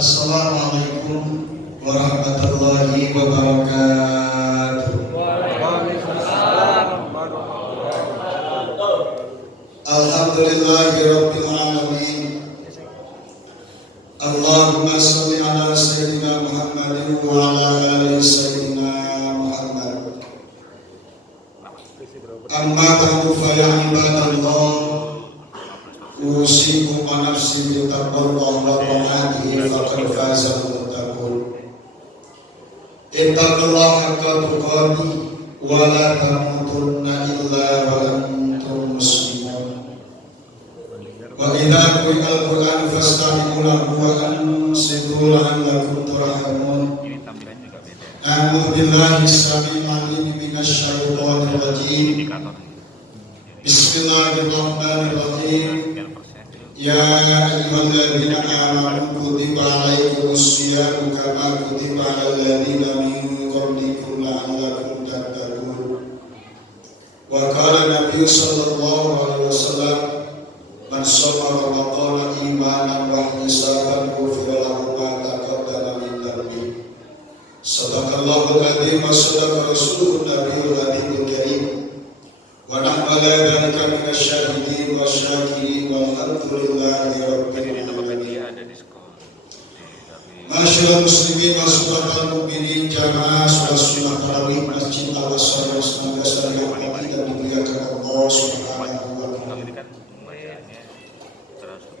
Assalamualaikum warahmatullahi wabarakatuh. Waalaikumsalam warahmatullahi wabarakatuh. Alhamdulillahirabbil alamin. Allahumma shalli ala sayyidina Muhammadin wa ala ali sayyidina Muhammad. Amma ba'du fa ya ibadallah, usikum wa nafsi bi taqwallahi wa ta'atihi faqad faza al-muttaqun. Ittaqullaha haqqa tuqatih wa la tamutunna illa wa antum muslimun. Wa idza quri'al Qur'an fastami'u lahu wa ansitu la'allakum turhamun. A'udzu billahi as-sami'il 'alim minasy syaithanir rajim. Bismillahirrahmanirrahim. Ya ayyuhalladzina amanu kutiba 'alaikumus syiyamu kama kutiba 'alal ladzina min qablikum la'allakum tattaqun. Wa qala Nabi sallallahu alaihi wasallam, man shoma ramadhana imanan wa ihtisaban ghufira lahu ma taqaddama min dhanbi. Sadaqallahul adzim wa sadaqa rasuluhun nabiyul hadiyul karim. Wa nahnu ala dzalika minasyahidin wasyakirin walhamdulillahi rabbil alamin. Masyaallah muslimin wa subhanal mu'minin jamaah sunnah tarawih Masjid Al-Azhar semoga syariat dan dimuliakan Allah Subhanahu wa taala.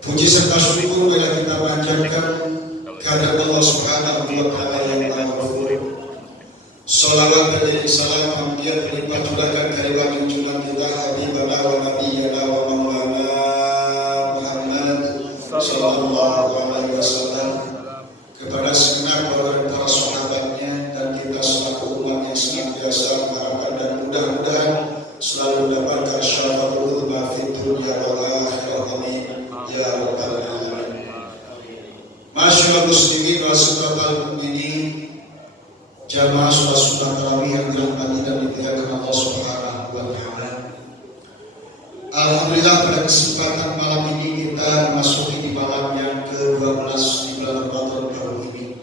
Puji serta syukur yang kita panjatkan kepada Allah Subhanahu wa taala yang Maha Ghafur. Salawat dan salam ambiya berlimpah curahkan kehadiran junjungan kita habibana wa nabiyyana wa maulana Muhammad sallallahu alaihi wasallam kepada segenap para sahabatnya dan kita selaku umat yang senantiasa mengharapkan dan mudah-mudahan selalu mendapatkan syafa'atul uzma fid dunya wal akhirah amin ya rabbal alamin. Masyaallah muslimin wa subhanal mu'minin jamaah sunnah tarawih yang dirahmati dan dimuliakan Allah Subhanahu wa taala. Alhamdulillah pada kesempatan malam ini kita memasuki di malam yang ke-12 di bulan Ramadan tahun ini.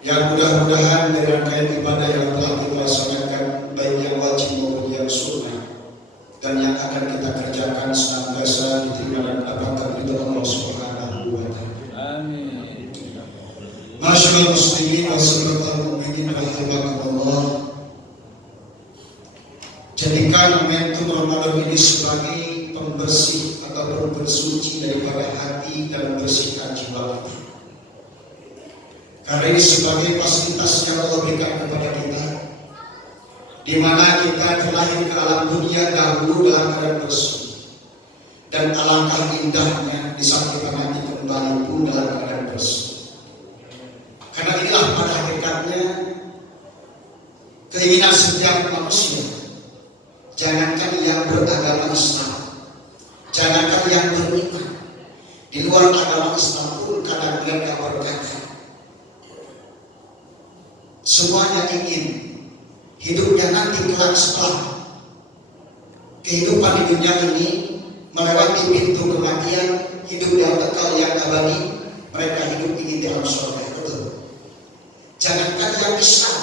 Yang mudah-mudahan dari rangkaian ibadah yang telah kita laksanakan baik yang wajib maupun yang sunnah dan yang akan kita kerjakan senantiasa diterima dan dapatkan ridho Allah Subhanahu wa taala. Amin. Masyaallah muslimin wa sallallahu rahimakumullah. Jadikan momentum Ramadan ini sebagai pembersih atau bersuci daripada hati dan membersihkan jiwa. Karena ini sebagai fasilitas yang Allah berikan kepada kita, di mana kita terlahir ke alam dunia dahulu dalam keadaan bersih, dan alangkah indahnya di saat kita nanti kembali pun dalam keadaan bersih. Karena inilah pada hakikatnya keinginan setiap manusia. Jangankan yang beragama Islam, jangankan yang beriman, di luar agama Islam pun kadang mereka berkata, semuanya ingin hidupnya nanti kelak setelah kehidupan di dunia ini melewati pintu kematian, hidup yang kekal yang abadi, mereka hidup ingin di alam surga. Betul. Jangankan yang Islam,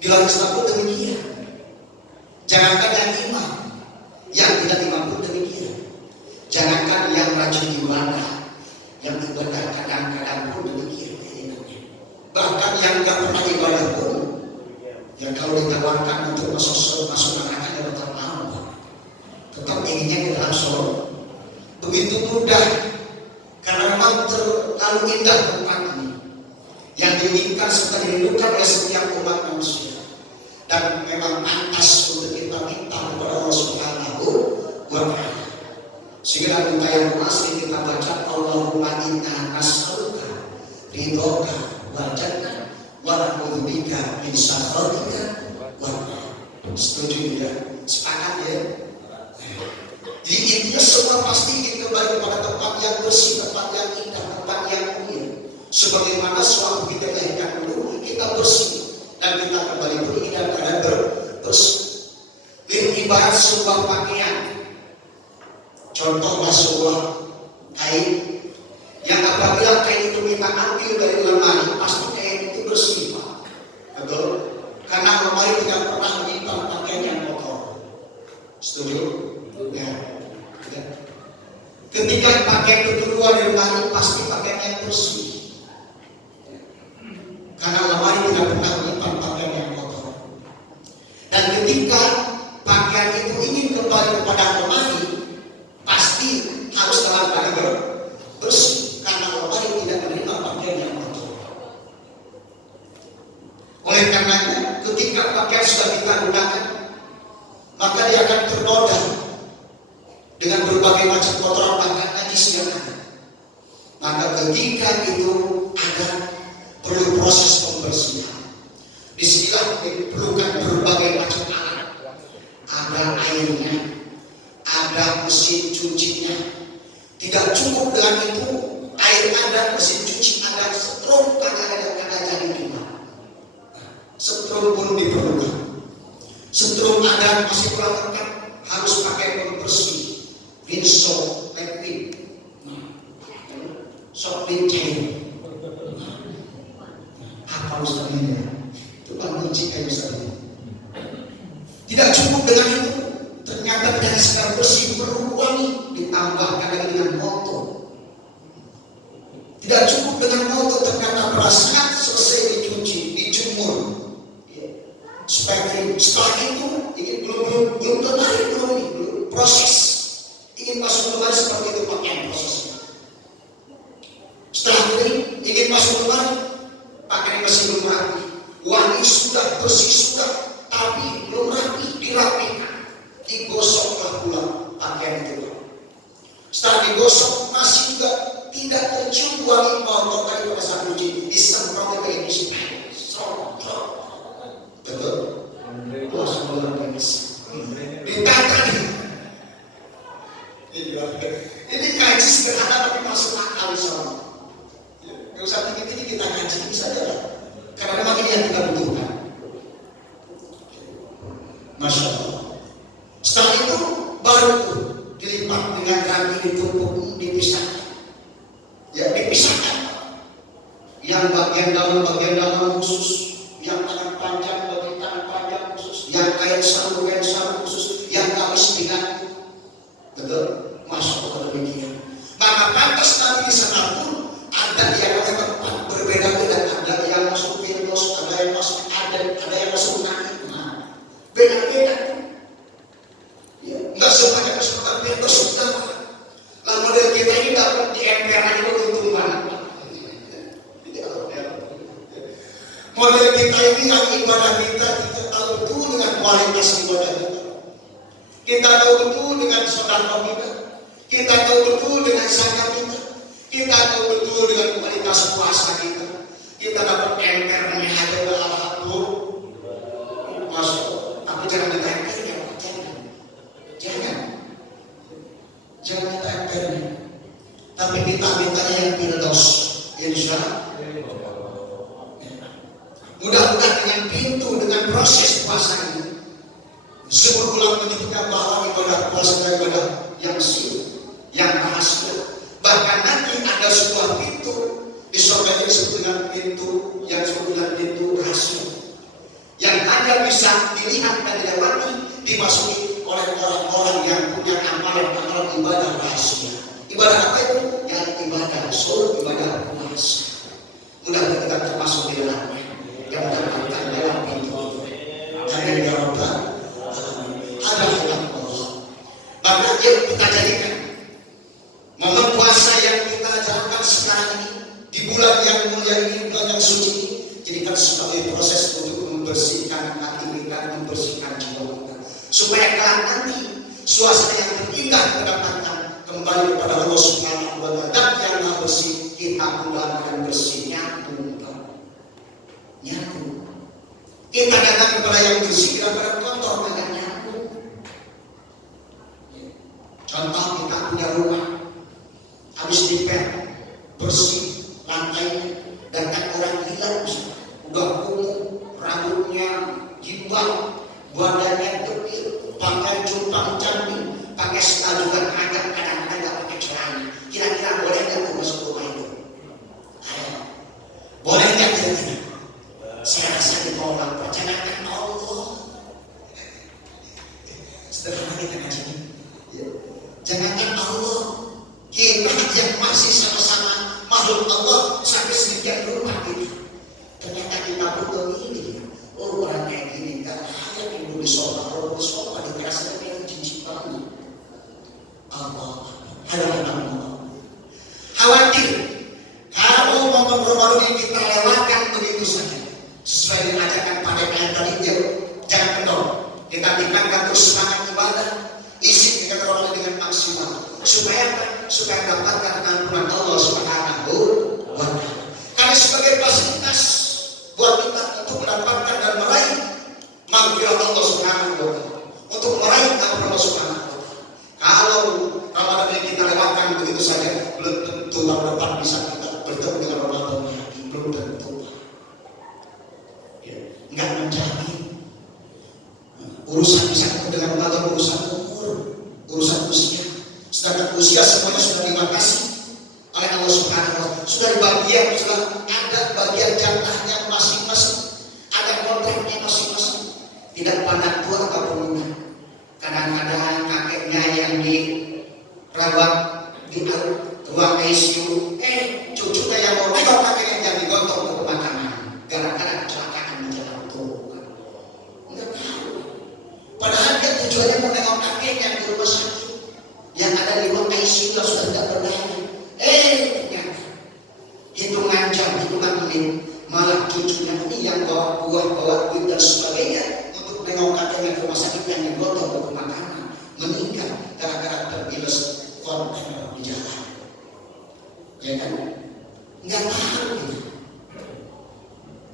di dalam Islam pun demikian. Jangankan yang iman, yang tidak iman pun demikian. Jangankan yang rajin ibadah, yang ibadah kadang-kadang pun demikian. Bahkan yang tidak pernah ibadah pun, yang kalau ditawarkan untuk masuk neraka tetap mau, tetap inginnya di dalam surga. Begitu mudah, karena memang terlalu indah tempat ini, yang diinginkan serta dirindukan oleh setiap umat manusia, dan memang pantas untuk kita minta kepada Allah Subhanahu wa taala. Sehingga dalam ayat asli kita baca, Allahumma inna nas'aluka ridhoka wal jannah wa na'udzubika min sakhatika wan nar. Setuju ya? Sepakat ya? Jadi intinya semua pasti ingin kembali kepada tempat yang bersih, tempat yang indah, tempat yang mulia. Sebagaimana suatu kita lahirkan dulu, kita bersih dan kita kembali pergi dalam keadaan bersih. Ini ibarat sebuah pakaian. Contohlah sebuah kain yang apabila kain itu kita ambil dari lemari, pasti kain itu bersih, Pak. Betul? Karena lemari tidak pernah menyimpan pakaian yang kotor. Setuju? Ya. Ya. Ketika pakaian itu keluar dari lemari, pasti pakaiannya bersih. Karena lemari tidak pernah menyimpan pakaian yang kotor. Dan ketika pakaian itu ingin kembali kepada lemari, pasti harus dalam keadaan bersih. Karena lemari tidak menerima pakaian yang kotor. Oleh karenanya, ketika pakaian sudah kita gunakan, maka dia akan ternoda dengan berbagai macam kotoran bahkan najis yang ada. Maka ketika itu ada perlu proses pembersihan. Disinilah diperlukan berbagai macam alat. Ada airnya, ada mesin cucinya. Tidak cukup dengan itu, air ada, mesin cuci ada, setrum kadang-kadang jadi juga. Setrum pun diperlukan. Setrum ada masih kurang lengkap, harus pakai pembersih. Rinso, liquid, sopin cair. Apa Ustaznya? Itu kunci kayak Ustaznya. Tidak cukup dengan itu, ternyata dari sekarang bersih perlu wangi, ditambahkan lagi dengan moto. Tidak cukup dengan moto, ternyata pada saat selesai dicuci, dijemur, supaya kering. Setelah itu, ini belum tertarik belum proses. Ingin masuk lemari seperti itu pakaian prosesnya. Setelah kering, ingin masuk lemari, pakai mesin belum rapi. Wangi sudah, bersih sudah, tapi belum rapi, dirapikan. Digosoklah pula pakaian itu. Setelah digosok, masih juga tidak tercium wangi motor tadi pada saat cuci. Disemprot ke ini, betul? Langsung luar biasa. Ditata nih. Ini kaji sederhana tapi masuk akal sama. Gak usah tinggi-tinggi kita kaji ini saja lah. Karena memang ini yang kita butuhkan. Masya Allah. Setelah itu baru dilipat dengan kaki, ditumpuk, dipisahkan. Ya dipisahkan. Yang bagian dalam khusus, yang tangan panjang bagi tangan panjang khusus, yang kain sarung khusus, yang kamis dengan betul, masuk ke demikian. Maka pantas nanti di sana pun ada yang tempat berbeda-beda, ada yang masuk pintos, ada yang masuk aden, ada yang masuk kaki. Nah, beda-beda tuh. Ya, nggak sebanyak kesempatan pintos sudah. Lah model kita ini dapat di emperan itu untung banget. Model kita ini yang ibadah kita tahu betul dengan kualitas ibadah kita. Kita tahu betul dengan sedekah kita tahu betul dengan zakat kita tahu betul dengan kualitas puasa kita dapat emper menghadap Alhamdulillah. Masuk, tapi jangan ditempel ya, jangan ditempel. Tapi minta yang firdaus, insya Allah. Mudah-mudahan dengan pintu, dengan proses puasa ini, sebelum ulang menyebutkan bahwa ibadah puasa adalah ibadah yang suci, yang rahasia. Bahkan nanti ada sebuah pintu di surga yang disebut dengan pintu rahasia, yang hanya bisa dilihat dan dilewati, dimasuki oleh orang-orang yang punya amalan ibadah rahasia. Ibadah apa itu? Yang ibadah suruh, ibadah puasa. Mudah-mudahan kita termasuk di dalamnya, yang mendapatkan dalam pintu itu. Amin ya Rabbal alamin. Ada hikmah Allah. Maka yuk kita jadikan momen puasa yang kita jalankan sekarang ini di bulan yang mulia ini, bulan yang suci ini, jadikan sebagai proses untuk membersihkan hati kita, membersihkan jiwa kita, supaya kelak nanti suasana yang terindah mendapatkan kembali kepada Allah Subhanahu wa Ta'ala. Dan yang maha bersih kita menggunakan bersih nyatu. Kita datang kepada yang bersih, kita pada kotor dengan nyatu. Contoh, kita punya rumah habis dipel, bersih lantainya, datang orang gila, udah kumuh, rambutnya jimbal, badannya kecil, pakai cupang cantik, pakai sekalugan agak, kadang-kadang nggak pakai celana. Kira-kira boleh nggak tuh masuk rumah itu? Ayo, Jangankan Allah, kita yang masih sama-sama makhluk Allah sampai sedemikian rupa kita. Ternyata kita butuh ini. Oh, orang kayak gini kan hanya tidur di sofa, kalau di sofa dikasih dengan jijik banget. Allah, hadapan Allah. Khawatir kalau momen Ramadan ini kita lewatkan begitu saja. Sesuai dengan ajakan pada ayat tadi, jangan kendor. Kita tingkatkan terus semangat ibadah, isi tingkat Ramadan dengan maksimal. Supaya apa? Supaya dapatkan ampunan Allah Subhanahu wa Ta'ala. Karena sebagai fasilitas buat kita untuk mendapatkan dan meraih maghfirah Allah Subhanahu wa Ta'ala, untuk meraih ampunan Allah Subhanahu wa Ta'ala. Kalau Ramadan ini kita lewatkan begitu saja, belum tentu tahun depan bisa kita bertemu dengan Ramadan lagi, belum tentu. Ya, enggak menjamin. Urusan bisa ketemu dengan Ramadan, urusan umur, urusan usia. Sedangkan usia semuanya sudah dibatasi oleh Allah Subhanahu wa Ta'ala. Sudah dibagian, sudah ada bagian jatahnya masing-masing, ada kontraknya masing-masing. Tidak pandang tua ataupun muda. Kadang-kadang kakeknya yang dirawat di ruang ICU, cucunya yang mau nengok kakeknya yang digotong ke pemakaman gara-gara kecelakaan di jalan tol. Enggak tahu. Padahal dia tujuannya mau nengok kakeknya di rumah sakit yang ada di ruang ICU yang sudah tidak berdaya. Ternyata hitungan jam, hitungan menit, malah cucunya ini yang bawa buah, bawa duit dan sebagainya untuk nengok kakeknya ke rumah sakit yang digotong ke pemakaman, meninggal gara-gara terbilas kontainer di jalan. Ya kan? Enggak tahu gitu.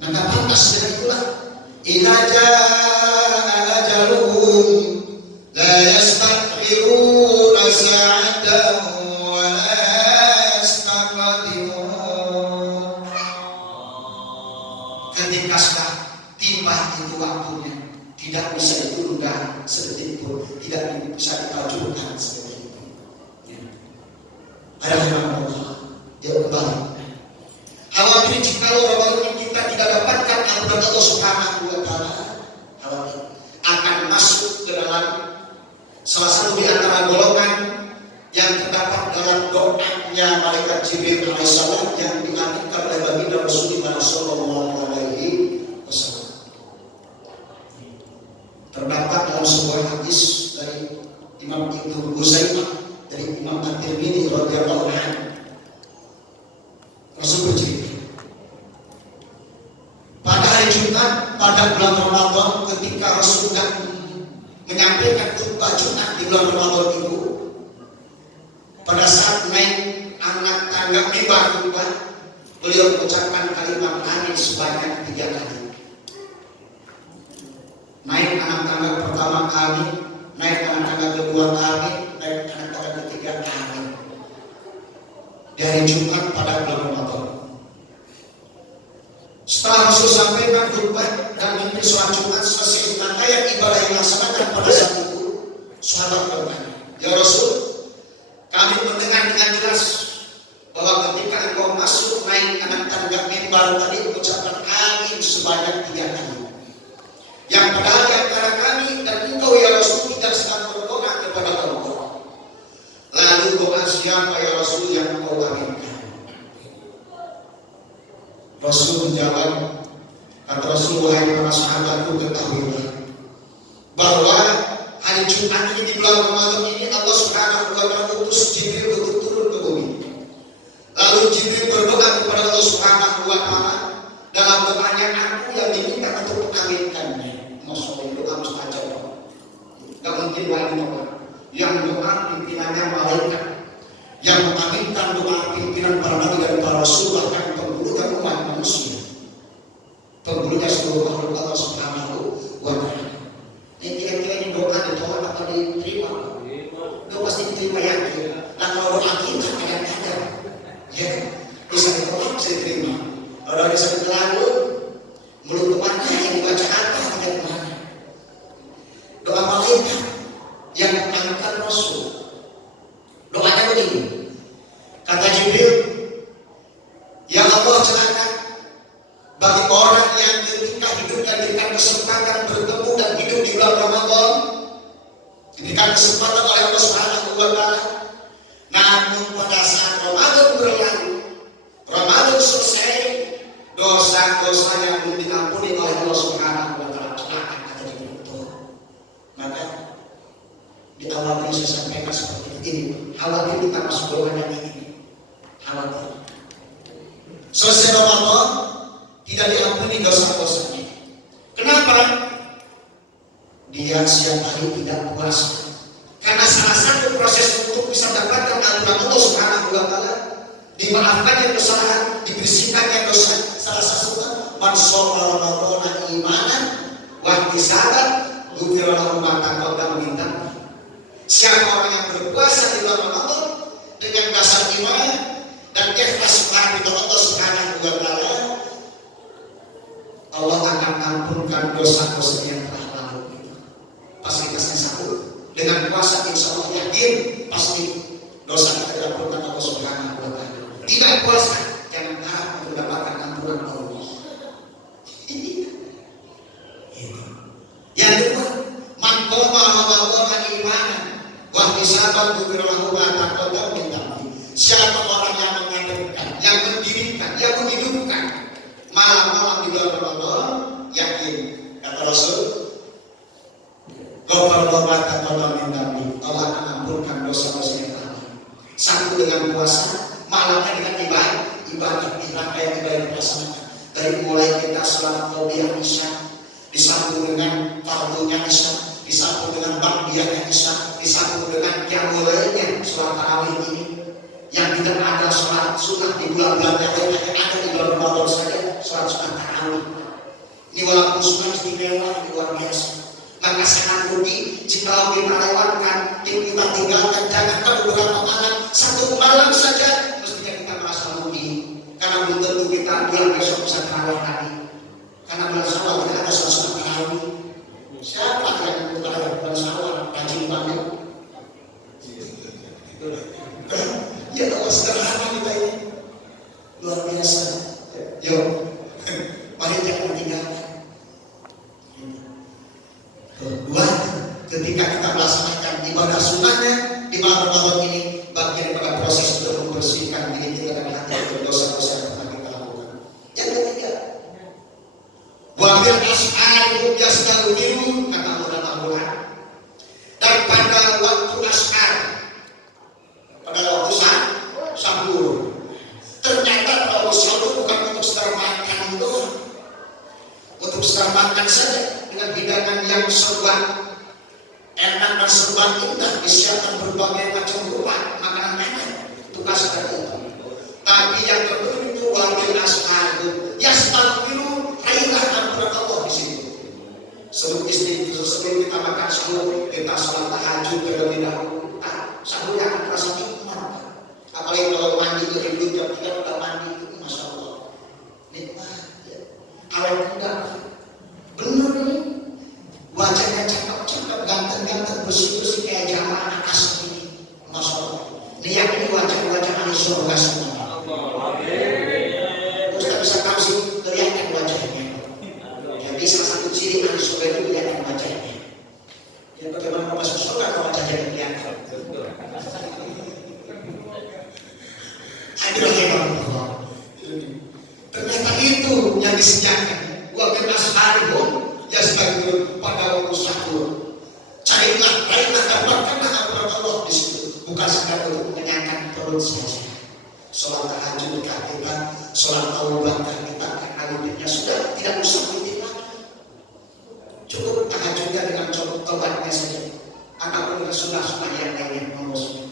Maka pantas dengan itulah idza jaa ajaluhum la yastakhiruna sa'atan wa la yastaqdimun. Ketika sudah tiba itu waktunya, tidak bisa ditunda sedetik pun, tidak bisa dimajukan sedetik pun. Ya. Ada firman Allah, dia kembali. Khawatir jika Ramadan kita tidak dapatkan ampunan Allah Subhanahu wa Ta'ala, khawatir akan masuk ke dalam salah satu di antara golongan yang terdapat dalam doanya malaikat Jibril alaihissalam yang diaminkan oleh baginda Rasulullah sallallahu alaihi wasallam. Terdapat dalam sebuah hadis dari Imam Ibnu Huzaimah dari Imam At-Tirmidzi radhiyallahu anhu. Rasul bercerita, pada hari Jumat pada bulan Ramadan ketika Rasul menyampaikan khutbah Jumat di bulan Ramadan itu, pada saat naik anak tangga mimbar khutbah, beliau mengucapkan kalimat amin sebanyak 3 kali. Naik anak tangga pertama amin, naik anak tangga kedua amin, naik anak tangga ketiga amin. Dari Jumat pada bulan Ramadan. Setelah Rasul sampaikan khutbah dan memimpin sholat Jumat selesai rangkaian ibadah yang dilaksanakan pada saat itu, sahabat bertanya, ya Rasul, kami mendengar dengan jelas bahwa ketika engkau masuk naik anak tangga mimbar tadi mengucapkan amin sebanyak 3 kali. Yang padahal di antara kami dan engkau ya Rasul tidak sedang berdoa kepada Allah. Lalu doa siapa ya Rasul yang engkau aminkan? Rasul menjawab, kata Rasul, wahai para sahabatku, ketahuilah bahwa hari Jumat ini di bulan Ramadan ini Allah Subhanahu wa Ta'ala utus Jibril untuk turun ke bumi. Lalu Jibril berdoa kepada Allah Subhanahu wa Ta'ala dalam doanya, aku yang diminta untuk mengaminkannya. Masya Allah, doa mustajab. Gak mungkin lagi doa. Yang doa pimpinannya malaikat, yang mengaminkan doa pimpinan para nabi dan para rasul, bahkan penghulu dan umat manusia, penghulunya seluruh makhluk Allah Subhanahu wa Ta'ala. Ini kira-kira ini doa ditolak atau diterima? Doa pasti diterima, yakin. Nah kalau doa kita kadang-kadang ya bisa ditolak, bisa diterima. Kalau bisa ditelalu, mulut kemana yang dibaca apa tidak kemana. Doa malaikat yang mengaminkan Rasul, doanya begini, kata Jibril, ya Allah, celaka bagi orang yang ketika hidupnya diberikan kesempatan bertemu dan hidup di bulan Ramadan, diberikan kesempatan oleh Allah Subhanahu wa Ta'ala namun pada saat Ramadan berlalu, Ramadan selesai, dosa-dosa yang belum diampuni oleh Allah Subhanahu wa Ta'ala akan ada di pintu. Maka di awal ini saya sampaikan seperti ini. Khawatir kita masuk golongan yang ini. Khawatir. Selesai Ramadan tidak diampuni dosa-dosanya. Kenapa? Dia siang hari tidak puasa. Karena salah satu proses untuk bisa mendapatkan ampunan Allah Subhanahu wa Ta'ala, dimaafkannya kesalahan, dibersihkannya dosa, salah satunya man shoma ramadhana imanan wa ihtisaban ghufira lahu ma taqaddama min dhanbi. Siapa orang yang berpuasa di bulan Ramadan dengan dasar iman dan ikhlas kepada Allah Subhanahu wa Ta'ala, Allah akan ampunkan dosa-dosa yang telah lalu. Fasilitasnya satu. Dengan puasa insya Allah yakin pasti dosa kita diampunkan Allah Subhanahu wa Ta'ala. Tidak puasa jangan harap untuk mendapatkan ampunan Allah. Ini. Yang kedua, man qama ramadhana imanan wa ihtisaban ghufira lahu ma taqaddama min dhanbi. Siapa orang yang mengadakan, yang mendirikan, yang menghidupkan malam-malam di bulan Ramadan, yakin kata Rasul, Allah akan ampunkan dosa-dosa yang lalu. Satu dengan puasa, malamnya dengan ibadah yang ibadah dilaksanakan. Dari mulai kita salat tarawih Isya, disambung dengan fardunya Isya, disambung dengan ba'diyahnya Isya, disambung dengan qiyamul lailnya salat tarawih ini. Yang tidak ada salat sunnah di bulan-bulan yang lain, hanya ada di bulan Ramadan saja salat sunnah tarawih. Ini walaupun sunnah istimewa luar biasa. Maka sangat rugi jika kita lewatkan, kita tinggalkan, jangankan beberapa malam, satu malam saja mestinya kita merasa rugi. Karena belum tentu kita bulan besok bisa tarawih lagi. Karena bulan Syawal tidak ada sholat tarawih. Siapa yang bukan bulan Syawal rajin banget? Ya Allah sederhana kita ini luar biasa. Yuk, mari jangan tinggalkan. Kedua, ketika kita melaksanakan ibadah sunnahnya di malam Ramadan ini, bagian pada proses untuk membersihkan diri kita dan hati dari dosa-dosa yang pernah kita lakukan. Yang ketiga, wa bil ashari yastaghfirun, kata ulama. Dan pada waktu ashar, pada waktu sahur, ternyata kalau sahur bukan untuk sekedar makan doang, untuk sekedar makan saja dengan hidangan yang serba enak dan serba indah, disiapkan berbagai macam rupa makanan enak, tugas itu. Tapi yang kedua itu wabil ashadu yastaghfiru, raihlah ampunan Allah di situ. Sebelum kita makan sahur, kita sholat tahajud terlebih dahulu. Sahur yang terasa nikmat. Apalagi kalau mandi itu rindu jam 3 udah mandi itu, masya Allah nikmat. Ya. Awal muda, benar ini. Wajahnya cakep-cakep, ganteng-ganteng, bersih-bersih kayak jamaah akas ini. Masya Allah. Lihat ini wajah-wajah ahli surga semua. Terus tak bisa tahu sih, kelihatan wajahnya. Jadi salah satu ciri ahli surga itu kelihatan wajahnya. Ya bagaimana mau masuk surga kalau wajahnya kelihatan? Aduh hebat. Ternyata itu yang disediakan. Wa bil ashari ya sebagai pada waktu sahur. Carilah, raihlah, dapatkanlah ampunan Allah di situ. Bukan sekadar untuk mengenyangkan perut saja. Sholat tahajud kita, sholat taubat kita, karena witirnya sudah tidak usah witir lagi. Cukup tahajudnya dengan cukup taubatnya saja. Apapun sunnah-sunnah yang lainnya Allah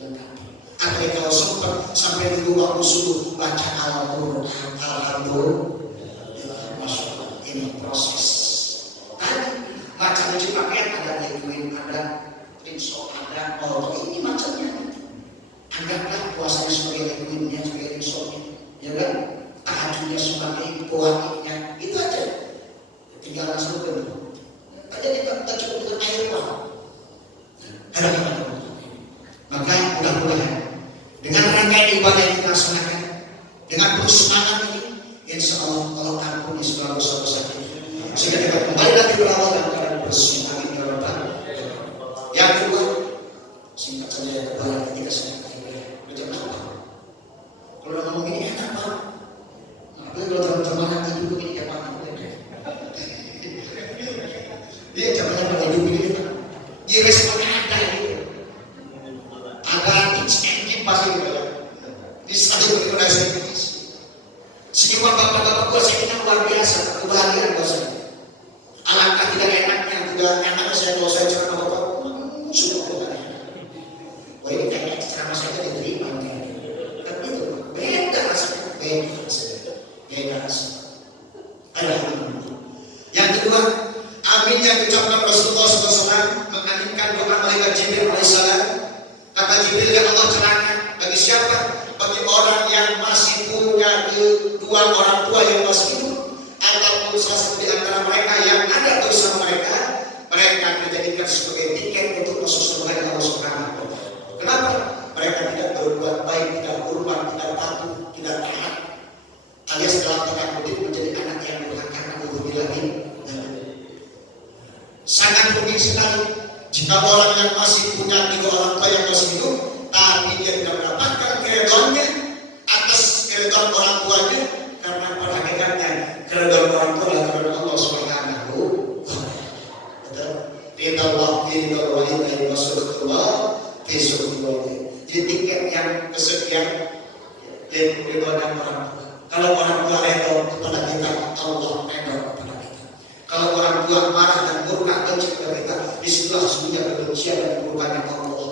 lengkapi. Atau kalau sempat sampai nunggu waktu subuh baca Al-Quran, alhamdulillah, masya Allah, ini proses. Macam cuci pakaian ada liquid, ada rinso, ada oil, ini macamnya. Anggaplah puasanya sebagai liquidnya, sebagai rinsonya, ya kan? Tahajudnya sebagai pewanginya, itu aja. Tinggal langsung ke dulu. Aja kita cukup dengan air kuah. Ada. Maka mudah-mudahan dengan rangkaian ibadah yang kita laksanakan, dengan terus semangat ini, insya Allah ampuni segala dosa-dosa kita. Sehingga kita kembali lagi berawal dan bersih. Amin ya rabbal alamin. Yang kedua, singkat Saya kembali ketika saya macam apa? Kalau udah ngomong ini enak Pak. Tapi kalau zaman nanti hidup ini zaman apa ya? Dia zaman hidup ini dia responnya ada gitu. Ada engine pasti gitu ya. Di satu generasi ini. Senyuman bapak-bapak gua saya ini luar biasa, kebahagiaan gua saya. Alangkah tidak enaknya saya kalau saya ceramah bapak sudah kebahagiaan. Wah ini kayak ceramah saya diterima tapi itu beda rasanya, beda rasanya. Ada yang kedua, amin yang diucapkan Rasulullah SAW mengaminkan doa malaikat Jibril alaihissalam. Kata Jibril, ya Allah celaka bagi siapa? Bagi orang yang masih punya kedua orang tua yang masih hidup, ataupun salah satu di antara mereka yang ada dosa mereka dijadikan sebagai tiket untuk masuk surga Allah Subhanahu wa Ta'ala. Kenapa? Mereka tidak berbuat baik, tidak kurban, tidak patuh, tidak taat, alias dalam tanda kutip menjadi anak yang durhaka. Sangat rugi sekali jika orang yang masih punya kedua orang tua yang masih hidup, tapi dia tidak mendapatkan keridhaannya atas keridhaan orang tuanya, karena pada hakikatnya keridhaan orang tua adalah keridhaan Allah Subhanahu wa Ta'ala. Ridha Allah fi ridha walidayni wa sukhutullah fi sukhutullah. Jadi tiket yang kesekian keridhaan orang tua. Kalau orang tua redha kepada kita, Allah redha kepada kita. Kalau orang tua marah dan murka benci kepada kita, disitulah sesungguhnya kebencian dan murkanya Allah.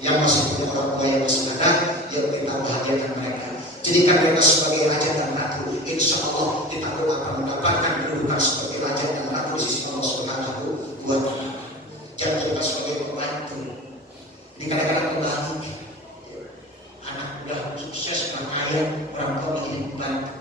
Yang masih punya orang tua yang masih ada, yang kita bahagiakan mereka. Jadikan mereka sebagai raja dan ratu. Insya Allah kita akan mendapatkan kedudukan sebagai raja dan ratu di sisi Allah Subhanahu wa Ta'ala. Jangan kita sebagai pembantu. Ini kadang-kadang kebalik. Anak udah sukses kaya, orang tua bikin pembantu.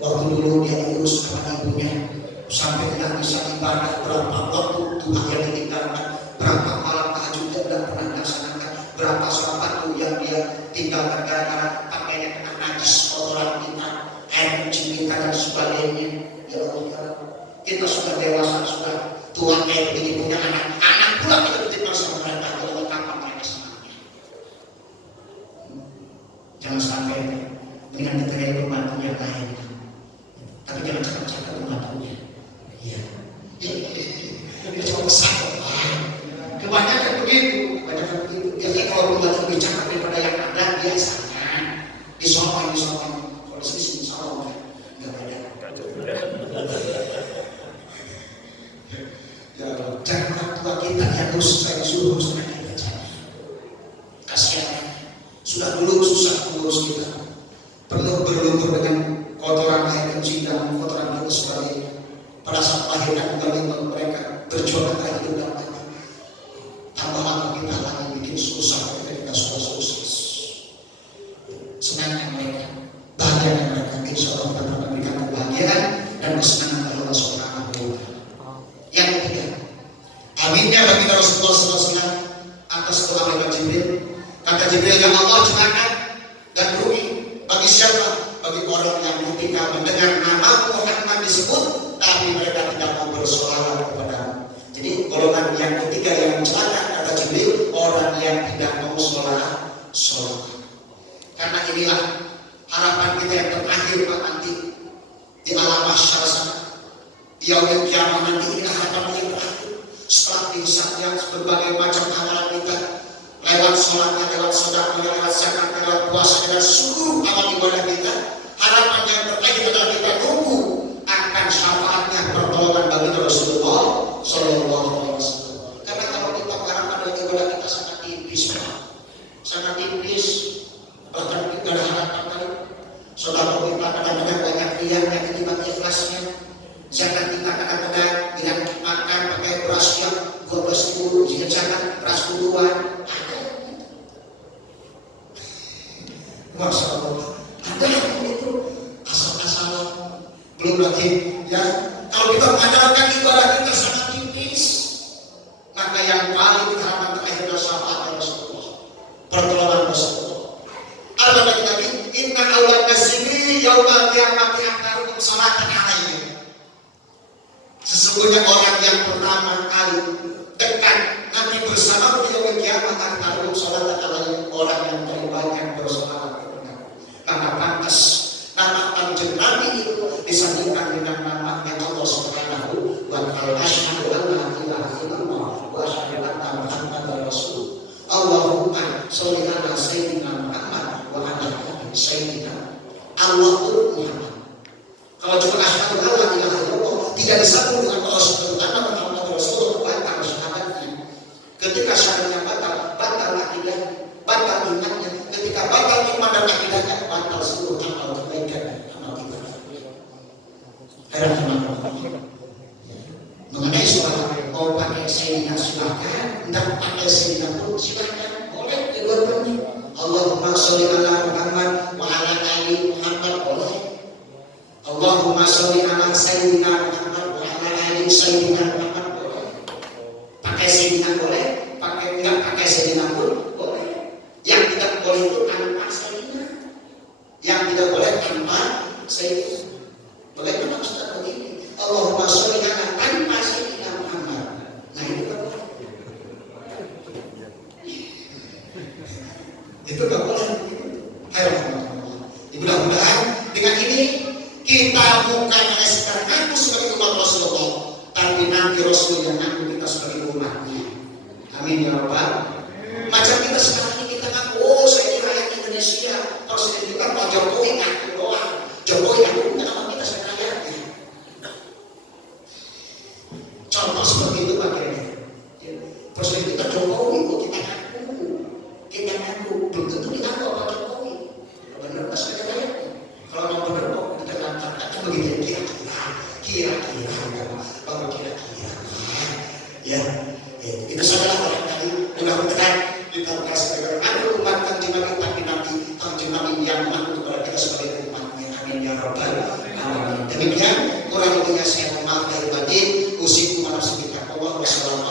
Waktu dulu dia urus sama ibunya, sampai tidak bisa ibadah, berapa waktu Tuhan yang ditinggalkan, berapa malam tahajud dia tidak pernah dilaksanakan, berapa sepatu yang dia tinggalkan gara-gara pakainya kena najis, kotoran kita, air kencing kita dan sebagainya. Ya Allah, kita sudah dewasa, sudah tua kayak begini, punya anak pula kita dititipkan sama mereka. Ya Allah, kapan mereka senangnya? Jangan sampai dengan kita yang pembantu yang lain, tapi jangan cakap-cakap pembantunya. Iya. Ini cuma pesan. Kebanyakan begitu. Biasanya kalau pembantu lebih cakap daripada yang ada biasanya disopan. Kalau di sini insya nggak beda. Ya, jangan orang tua kita yang harus saya suruh sama kita. Kasihan. Sudah dulu susah mengurus kita. Penuh berlumpur dengan kotoran air kencing dan kotoran dan sebagainya. Pada saat melahirkan kembali mereka berjuang antara hidup dan mati. Tambah lama kita lagi bikin susah ketika sudah sukses. Senangnya mereka, bahagianya mereka, insya Allah kita akan memberikan kebahagiaan dan kesenangan dari Allah Subhanahu wa Ta'ala. Yang ketiga, aminnya bagi Rasulullah SAW atas doa malaikat Jibril. Kata Jibril, ya Allah celaka dan rugi bagi siapa? Bagi orang yang ketika mendengar nama Muhammad disebut, tapi mereka tidak mau bersolawat kepadamu. Jadi golongan yang ketiga yang celaka, kata Jibril, orang yang tidak mau solawat. Karena inilah harapan kita yang terakhir Pak nanti di alam mahsyar sana, di yaumul kiamah nanti. Inilah harapan yang terakhir setelah pingsannya berbagai macam amalan kita, lewat sholatnya, lewat sedekahnya, lewat zakatnya, lewat puasanya dan seluruh amal ibadah kita. Harapan yang terakhir adalah kita tunggu akan syafaatnya, pertolongan bagi Rasulullah Sallallahu Alaihi Wasallam. Karena kalau kita mengharapkan dari ibadah kita sangat tipis, bahkan kita ada harapan kali. Saudara kita kadang-kadang banyak riaknya ketimbang ikhlasnya. Zakat kita kadang-kadang dengan makan pakai beras yang 12.000, jika zakat beras puluhan. Masya Allah, ada yang itu asal-asalan. Belum lagi ya, kalau kita mengandalkan ibadah kita sangat tipis, maka yang paling harapan terakhir adalah syafaat Rasulullah, pertolongan Rasulullah. Apa lagi tadi? Inna awlan nasimi yaumal qiyamati aktaruhum salatan alaihi. Sesungguhnya orang yang pertama kali dekat bersama beliau di kiamat akan sholat adalah orang yang paling banyak bersolat. Karena pantas nama Kanjeng Nabi itu disandingkan dengan namanya Allah Subhanahu wa Ta'ala. Asyhadu an la ilaha illallah wa asyhadu anna Muhammadar Rasul. Allahumma sholli ala sayyidina Muhammad wa ala ali sayyidina Allah Muhammad. Kalau cuma asyhadu an la ilaha illallah tidak disambung dengan Allah Subhanahu wa Ta'ala Muhammad Rasul, batal syahadatnya. Ketika syahadatnya batal akidah, batal imannya. Ketika batal iman dan akidahnya, batal seluruh amal kebaikan amal kita. Mengenai sholat, mau pakai sayyidina silakan, tidak pakai sayyidina pun silakan, boleh kedua-duanya. Allahumma sholli ala Muhammad wa ala ali Muhammad, boleh. Allahumma sholli ala sayyidina Muhammad wa ala ali sayyidina Muhammad, boleh. Pakai sayyidina boleh, enggak pakai sayyidina pun boleh. Yang tidak boleh itu tanpa sayyidina. Yang tidak boleh tanpa sayyidina. Bagaimana Ustaz begini? Allahumma sholli ala tanpa sayyidina Muhammad. Nah itu kan itu nggak boleh. Ayo, mudah-mudahan dengan ini kita bukan hanya sekarang ngaku sebagai umat Rasulullah, tapi nanti Rasul yang ngaku kita sebagai umatnya. Amin ya Rabbal. Macam kita sekarang ini kita ngaku, oh saya ini rakyat Indonesia. Kalau saya juga Pak Jokowi ngaku doang. Jokowi ngaku bukan nama kita sebagai rakyatnya. Contoh seperti itu Pak Kira. Presiden kita Jokowi, kok kita ngaku. Kita ngaku, belum tentu kita ngaku Pak Jokowi. Benar pas sebagai rakyatnya. Kalau mau benar kok kita lantarkan begitu kira-kira baru kira-kira ya itu sajalah orang tadi. Mudah-mudahan kita kasih kepada aku umat Kanjeng Nabi, tapi nanti Kanjeng Nabi yang mengaku kepada kita sebagai umatnya. Amin ya Rabbal alamin. Demikian kurang lebihnya saya mohon maaf lahir batin. Usikum ala Allah wassalamu